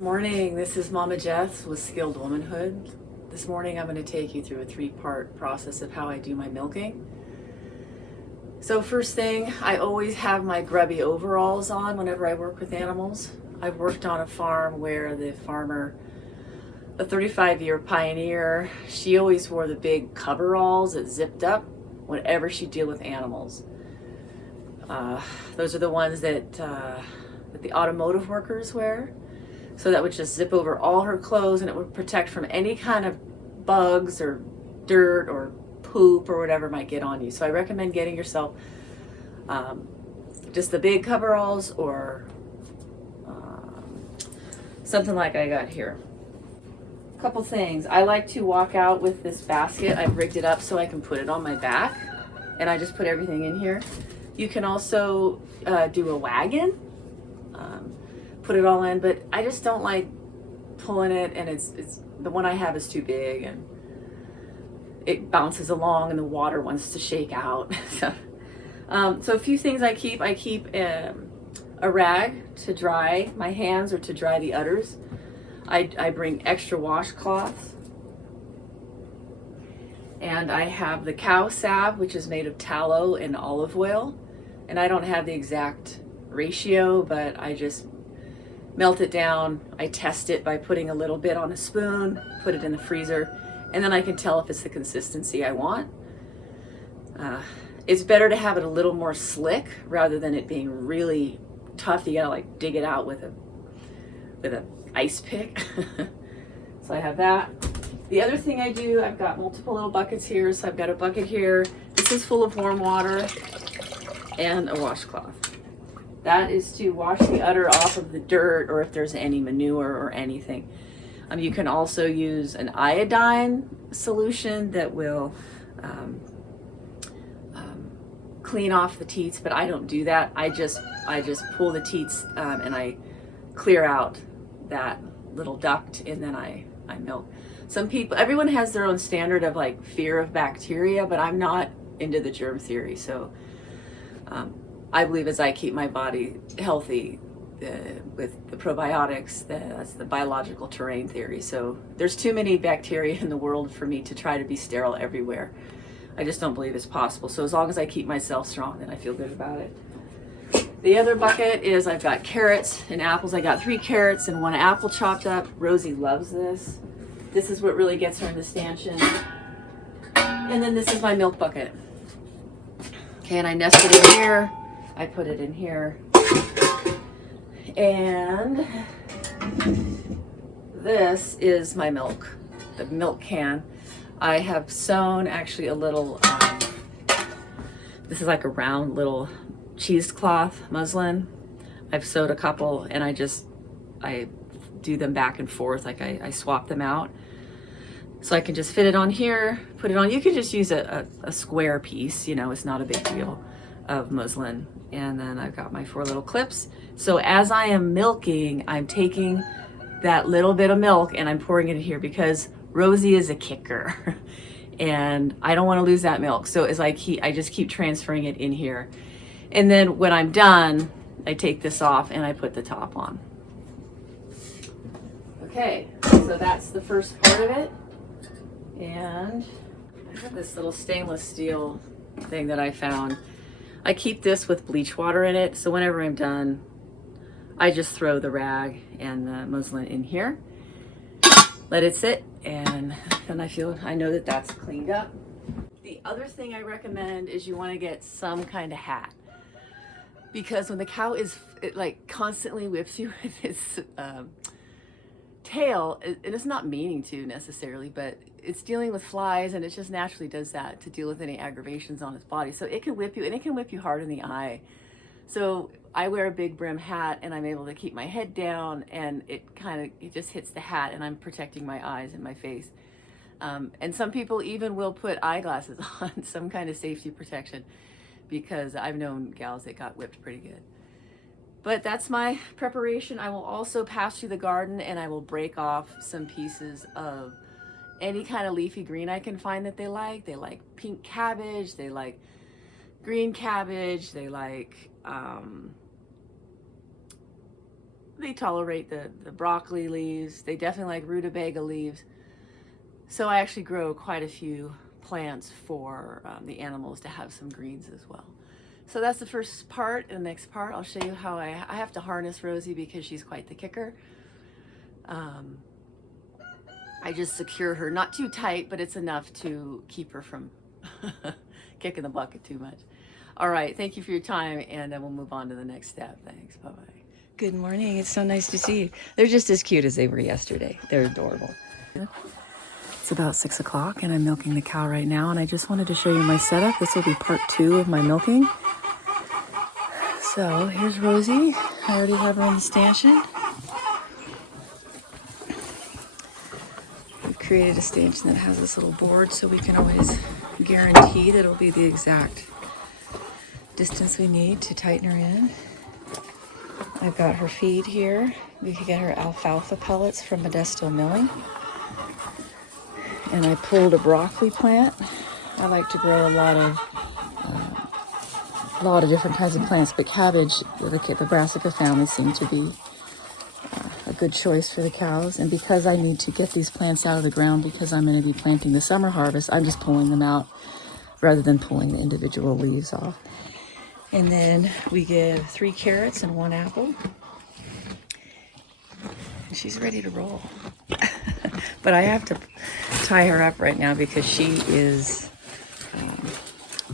Morning, this is Mama Jess with Skilled Womanhood. This morning I'm going to take you through a three-part process of how I do my milking. So first thing, I always have my grubby overalls on whenever I work with animals. I've worked on a farm where the farmer, a 35-year pioneer, she always wore the big coveralls that zipped up whenever she'd deal with animals. Those are the ones that the automotive workers wear. So that would just zip over all her clothes and it would protect from any kind of bugs or dirt or poop or whatever might get on you. So I recommend getting yourself just the big coveralls or something like I got here. A couple things. I like to walk out with this basket. I've rigged it up so I can put it on my back and I just put everything in here. You can also do a wagon. Put it all in, but I just don't like pulling it, and it's the one I have is too big and it bounces along and the water wants to shake out. So a few things I keep a rag to dry my hands or to dry the udders. I bring extra washcloths, and I have the cow salve, which is made of tallow and olive oil, and I don't have the exact ratio, but I just melt it down. I test it by putting a little bit on a spoon, put it in the freezer, and then I can tell if it's the consistency I want. It's better to have it a little more slick rather than it being really tough. You gotta like dig it out with a ice pick. So I have that. The other thing I do, I've got multiple little buckets here. So I've got a bucket here. This is full of warm water and a washcloth. That is to wash the udder off of the dirt or if there's any manure or anything. You can also use an iodine solution that will clean off the teats, but I don't do that. I just pull the teats and I clear out that little duct, and then I milk. Some people, everyone has their own standard of like fear of bacteria, but I'm not into the germ theory. So I believe as I keep my body healthy with the probiotics, that's the biological terrain theory. So there's too many bacteria in the world for me to try to be sterile everywhere. I just don't believe it's possible. So as long as I keep myself strong, then I feel good about it. The other bucket is I've got carrots and apples. I got 3 carrots and 1 apple chopped up. Rosie loves this. This is what really gets her into stanchion. And then this is my milk bucket. Okay, and I nest it in here. I put it in here, and this is my milk, the milk can. I have sewn actually a little, this is like a round little cheesecloth muslin. I've sewed a couple, and I do them back and forth, like I swap them out. So I can just fit it on here, put it on. You can just use a square piece, you know, it's not a big deal, of muslin. And then I've got my 4 little clips. So as I am milking, I'm taking that little bit of milk and I'm pouring it in here because Rosie is a kicker and I don't want to lose that milk. So as I just keep transferring it in here. And then when I'm done, I take this off and I put the top on. Okay, so that's the first part of it. And I have this little stainless steel thing that I found. I keep this with bleach water in it, so whenever I'm done, I just throw the rag and the muslin in here, let it sit, and then I know that that's cleaned up. The other thing I recommend is you want to get some kind of hat, because when the cow is like constantly whips you with its tail, and it's not meaning to necessarily, but it's dealing with flies, and it just naturally does that to deal with any aggravations on its body. So it can whip you, and it can whip you hard in the eye. So I wear a big brim hat, and I'm able to keep my head down, and it just hits the hat, and I'm protecting my eyes and my face. And some people even will put eyeglasses on, some kind of safety protection, because I've known gals that got whipped pretty good. But that's my preparation. I will also pass through the garden and I will break off some pieces of any kind of leafy green I can find that they like. They like pink cabbage, they like green cabbage, they like they tolerate the broccoli leaves. They definitely like rutabaga leaves. So I actually grow quite a few plants for the animals to have some greens as well. So that's the first part. And the next part, I'll show you how I have to harness Rosie because she's quite the kicker. I just secure her, not too tight, but it's enough to keep her from kicking the bucket too much. All right, thank you for your time, and then we'll move on to the next step. Thanks, bye-bye. Good morning. It's so nice to see you. They're just as cute as they were yesterday. They're adorable. It's about 6 o'clock, and I'm milking the cow right now, and I just wanted to show you my setup. This will be part 2 of my milking. So here's Rosie. I already have her in the stanchion. We created a stanchion that has this little board so we can always guarantee that it'll be the exact distance we need to tighten her in. I've got her feed here. We could get her alfalfa pellets from Modesto Milling. And I pulled a broccoli plant. I like to grow a lot of different kinds of plants, but cabbage, the brassica family, seem to be a good choice for the cows. And because I need to get these plants out of the ground because I'm going to be planting the summer harvest, I'm just pulling them out rather than pulling the individual leaves off. And then we give 3 carrots and 1 apple. And she's ready to roll. But I have to tie her up right now because she is,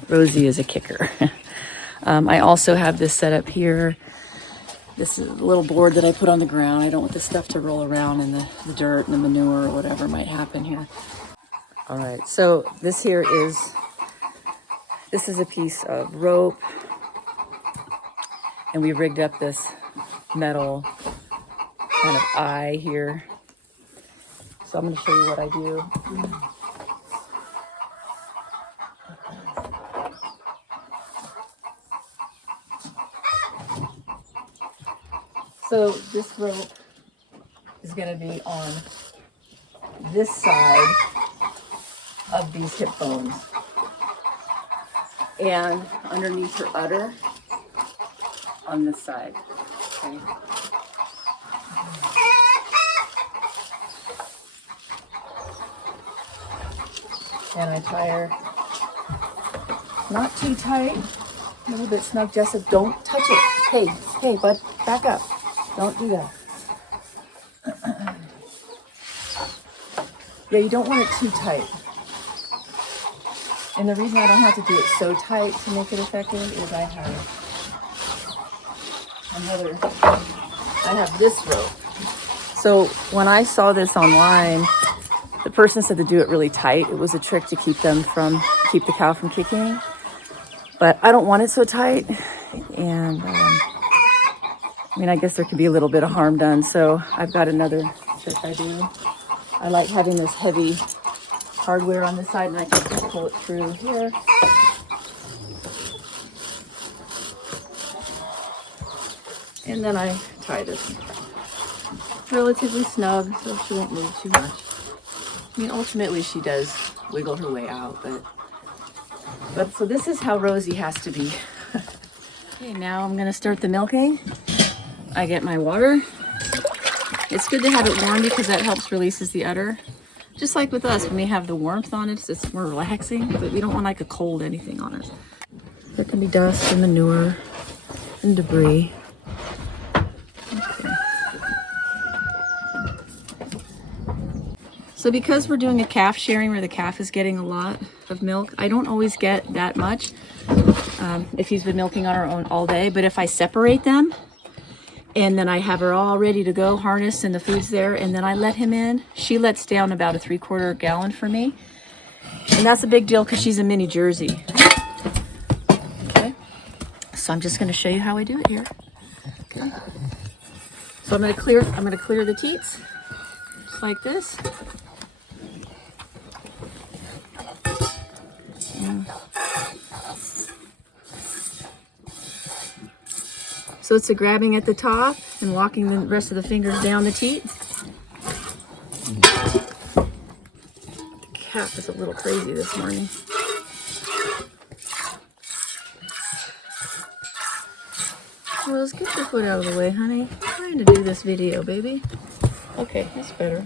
Rosie is a kicker. I also have this set up here. This is a little board that I put on the ground. I don't want the stuff to roll around in the dirt and the manure or whatever might happen here. All right, so this is a piece of rope. And we rigged up this metal kind of eye here. So I'm going to show you what I do. So this rope is going to be on this side of these hip bones. And underneath her udder on this side. Okay. And I tie her not too tight, a little bit snug. Jess said, don't touch it. Hey, bud, back up. Don't do that. Yeah, you don't want it too tight. And the reason I don't have to do it so tight to make it effective is I have this rope. So when I saw this online, the person said to do it really tight. It was a trick to keep the cow from kicking. But I don't want it so tight. And I guess there could be a little bit of harm done. So I've got another trick I do. I like having this heavy hardware on this side, and I can just pull it through here. And then I tie this relatively snug so she won't move too much. I mean, ultimately she does wiggle her way out, but so this is how Rosie has to be. Okay, now I'm gonna start the milking. I get my water. It's good to have it warm because that helps releases the udder. Just like with us, when we have the warmth on it, it's more relaxing, but we don't want like a cold anything on us. There can be dust and manure and debris. Okay. So because we're doing a calf sharing where the calf is getting a lot of milk, I don't always get that much if he's been milking on her own all day, but if I separate them, and then I have her all ready to go, harnessed, and the food's there, and then I let him in. She lets down about a 3/4 gallon for me. And that's a big deal because she's a mini Jersey. Okay. So I'm just gonna show you how I do it here. Okay. So I'm gonna clear the teats, just like this. So it's a grabbing at the top and walking the rest of the fingers down the teat. The calf is a little crazy this morning. Rose, get your foot out of the way, honey. trying to do this video, baby. Okay, that's better.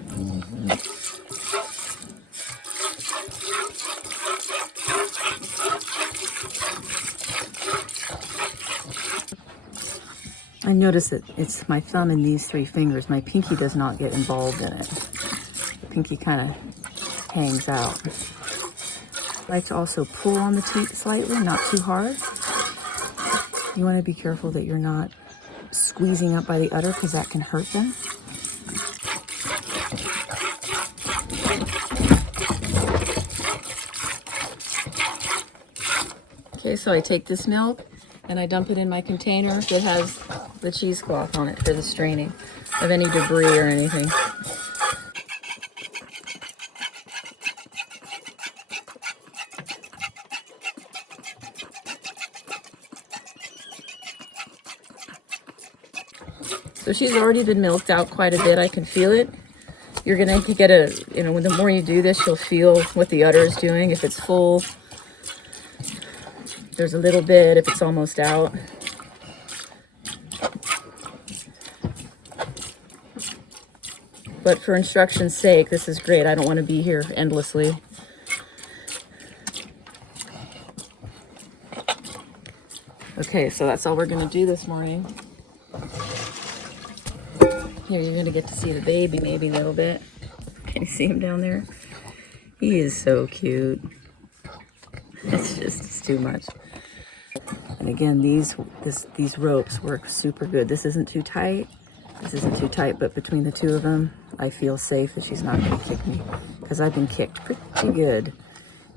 I notice that it's my thumb and these 3 fingers. My pinky does not get involved in it. The pinky kind of hangs out. I like to also pull on the teat slightly, not too hard. You want to be careful that you're not squeezing up by the udder because that can hurt them. Okay, so I take this milk and I dump it in my container that has the cheesecloth on it for the straining of any debris or anything. So she's already been milked out quite a bit. I can feel it. You're gonna get a, you know, the more you do this, you'll feel what the udder is doing. If it's full, there's a little bit. If it's almost out. But for instruction's sake, this is great. I don't want to be here endlessly. Okay, so that's all we're gonna do this morning. Here, you're gonna get to see the baby maybe a little bit. Can you see him down there? He is so cute. It's too much. And again, these ropes work super good. This isn't too tight. This isn't too tight, but between the 2 of them, I feel safe that she's not gonna kick me because I've been kicked pretty good,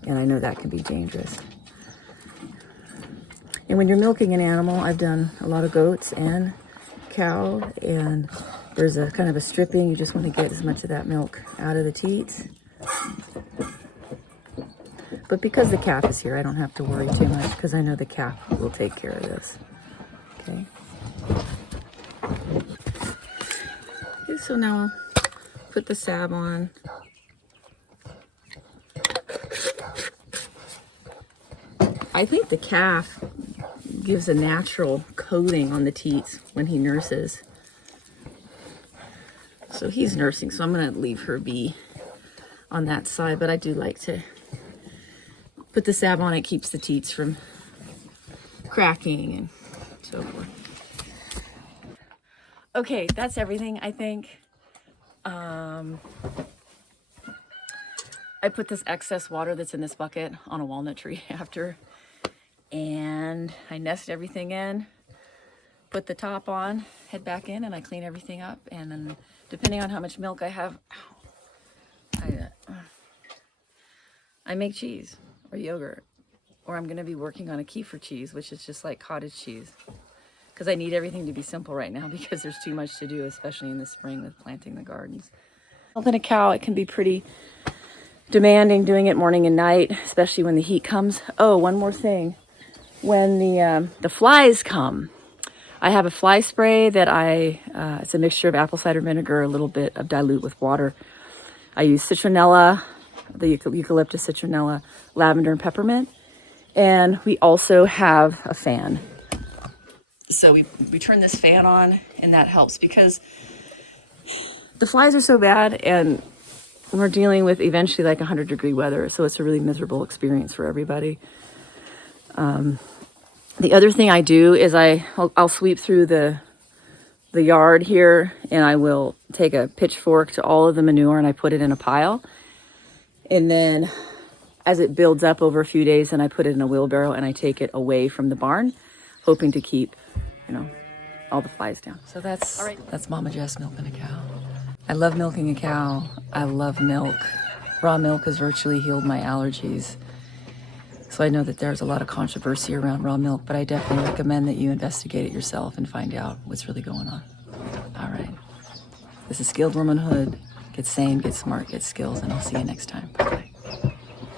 and I know that can be dangerous. And when you're milking an animal, I've done a lot of goats and cow, and there's a kind of a stripping. You just want to get as much of that milk out of the teats. But because the calf is here, I don't have to worry too much because I know the calf will take care of this. Okay. Okay, so now put the salve on. I think the calf gives a natural coating on the teats when he nurses. So he's nursing, so I'm gonna leave her be on that side, but I do like to put the salve on. It keeps the teats from cracking and so forth. Okay, that's everything, I think. I put this excess water that's in this bucket on a walnut tree after, and I nest everything in, put the top on, head back in, and I clean everything up, and then depending on how much milk I have, I make cheese or yogurt, or I'm gonna be working on a kefir cheese, which is just like cottage cheese, because I need everything to be simple right now because there's too much to do, especially in the spring with planting the gardens. Milking a cow, it can be pretty demanding doing it morning and night, especially when the heat comes. Oh, one more thing. When the flies come, I have a fly spray that it's a mixture of apple cider vinegar, a little bit of dilute with water. I use citronella, the eucalyptus citronella, lavender, and peppermint. And we also have a fan. So we turn this fan on, and that helps because the flies are so bad, and we're dealing with eventually like 100-degree weather. So it's a really miserable experience for everybody. The other thing I do is I'll sweep through the yard here, and I will take a pitchfork to all of the manure and I put it in a pile. And then as it builds up over a few days, then I put it in a wheelbarrow and I take it away from the barn, hoping to keep, all the flies down. So that's Mama Jess milking a cow. I love milking a cow. I love milk. Raw milk has virtually healed my allergies. So I know that there's a lot of controversy around raw milk, but I definitely recommend that you investigate it yourself and find out what's really going on. All right. This is Skilled Womanhood. Get sane, get smart, get skills, and I'll see you next time. Bye.